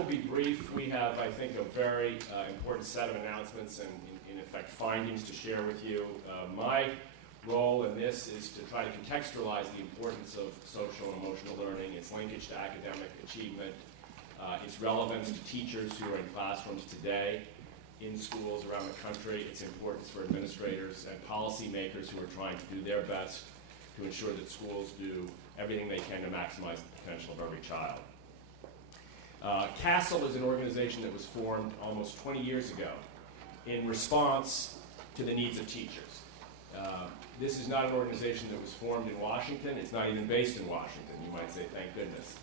will be brief. We have, I think, a very important set of announcements and, in effect, findings to share with you. My role in this is to try to contextualize the importance of social and emotional learning, its linkage to academic achievement, its relevance to teachers who are in classrooms today, in schools around the country, its importance for administrators and policymakers who are trying to do their best to ensure that schools do everything they can to maximize the potential of every child. CASEL is an organization that was formed almost 20 years ago in response to the needs of teachers. This is not an organization that was formed in Washington. It's not even based in Washington. You might say, thank goodness.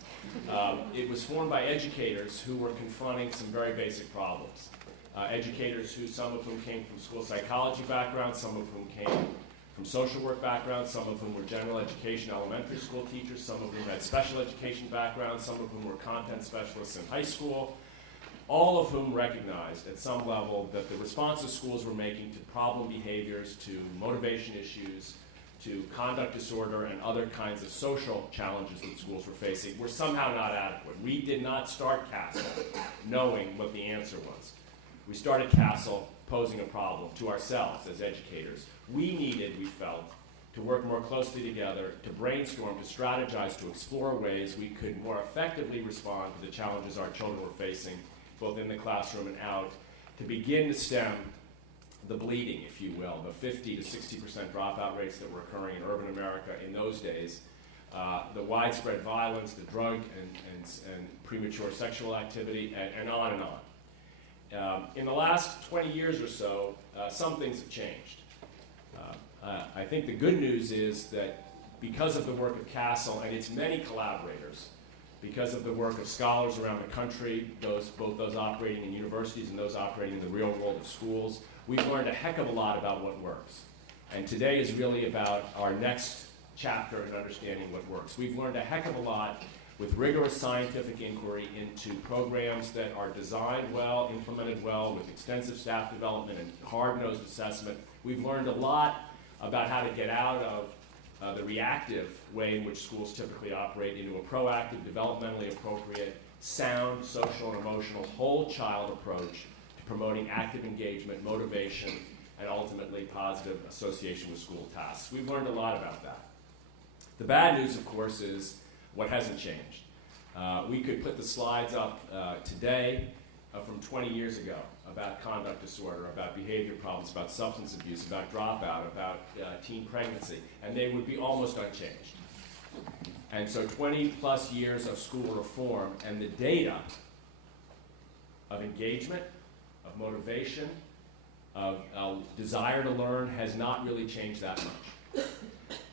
It was formed by educators who were confronting some very basic problems. Educators who, some of whom came from school psychology backgrounds, some of whom came from social work backgrounds, some of whom were general education elementary school teachers, some of whom had special education backgrounds, some of whom were content specialists in high school, all of whom recognized at some level that the responses schools were making to problem behaviors, to motivation issues, to conduct disorder and other kinds of social challenges that schools were facing were somehow not adequate. We did not start CASEL knowing what the answer was. We started CASEL posing a problem to ourselves as educators. We needed, we felt, to work more closely together, to brainstorm, to strategize, to explore ways we could more effectively respond to the challenges our children were facing, both in the classroom and out, to begin to stem the bleeding, if you will, the 50 to 60% dropout rates that were occurring in urban America in those days, the widespread violence, the drug and premature sexual activity, and on and on. In the last 20 years or so, some things have changed. I think the good news is that because of the work of CASEL and its many collaborators, because of the work of scholars around the country, both those operating in universities and those operating in the real world of schools, we've learned a heck of a lot about what works. And today is really about our next chapter in understanding what works. We've learned a heck of a lot with rigorous scientific inquiry into programs that are designed well, implemented well, with extensive staff development and hard-nosed assessment. We've learned a lot about how to get out of the reactive way in which schools typically operate into a proactive, developmentally appropriate, sound, social and emotional, whole child approach to promoting active engagement, motivation, and ultimately positive association with school tasks. We've learned a lot about that. The bad news, of course, is what hasn't changed. We could put the slides up today from 20 years ago about conduct disorder, about behavior problems, about substance abuse, about dropout, about teen pregnancy, and they would be almost unchanged. And so 20 plus years of school reform and the data of engagement, of motivation, of desire to learn has not really changed that much.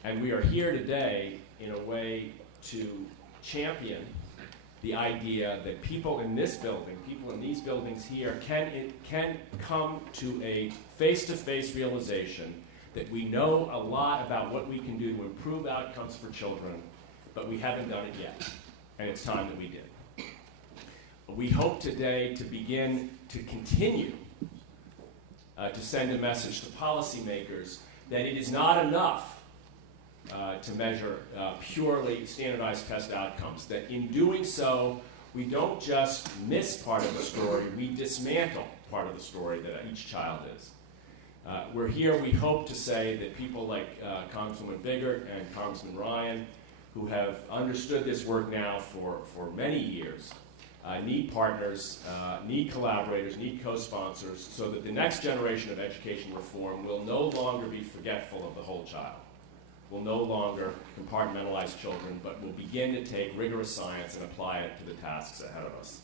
And we are here today in a way to champion the idea that people in this building, people in these buildings here, can come to a face-to-face realization that we know a lot about what we can do to improve outcomes for children, but we haven't done it yet, and it's time that we did. We hope today to begin to continue to send a message to policymakers that it is not enough to measure purely standardized test outcomes, that in doing so, we don't just miss part of the story, we dismantle part of the story that each child is. We're here, we hope to say that people like Congresswoman Biggert and Congressman Ryan, who have understood this work now for many years, need partners, need collaborators, need co-sponsors, so that the next generation of education reform will no longer be forgetful of the whole child. Will no longer compartmentalize children, but will begin to take rigorous science and apply it to the tasks ahead of us.